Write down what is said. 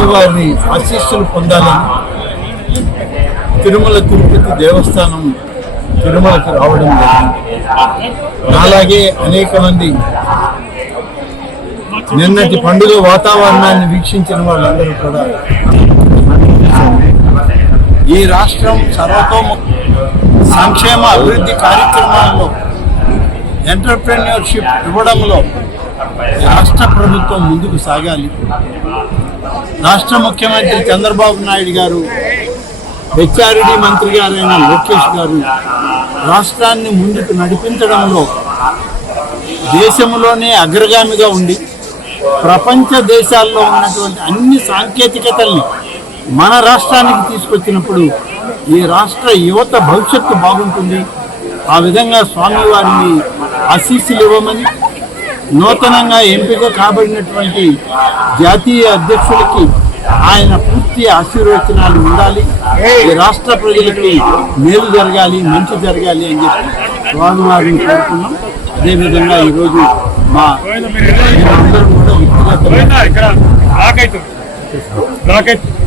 స్వామివారి ఆశీస్సులు పొందాలని తిరుమల తిరుపతి దేవస్థానం తిరుమలకి రావడం జరిగింది. అలాగే అనేక మంది నిన్నటి పండుగ వాతావరణాన్ని వీక్షించిన వాళ్ళందరూ కూడా ఈ రాష్ట్రం సర్వతోముఖ సంక్షేమ అభివృద్ధి కార్యక్రమాల్లో ఎంటర్‌ప్రెన్యూర్‌షిప్ ఇవ్వడంలో రాష్ట్ర ప్రభుత్వం ముందుకు సాగాలి. రాష్ట్ర ముఖ్యమంత్రి చంద్రబాబు నాయుడు గారు, హెచ్ఆర్డీ మంత్రి గారైన లోకేష్ గారు రాష్ట్రాన్ని ముందుకు నడిపించడంలో దేశంలోనే అగ్రగామిగా ఉండి ప్రపంచ దేశాల్లో ఉన్నటువంటి అన్ని సాంకేతికతల్ని మన రాష్ట్రానికి తీసుకొచ్చినప్పుడు ఈ రాష్ట్ర యువత భవిష్యత్తు బాగుంటుంది. ఆ విధంగా స్వామివారిని ఆశీస్సులు ఇవ్వమని నూతనంగా ఎంపిక కాబడినటువంటి జాతీయ అధ్యక్షులకి ఆయన పూర్తి ఆశీర్వచనాలు ఉండాలి. ఈ రాష్ట్ర ప్రజలకి మేలు జరగాలి, మంచి జరగాలి అని చెప్పి స్వామివారిని కోరుకున్నాం. అదేవిధంగా ఈరోజు మా అందరం కూడా వ్యక్తిగతంగా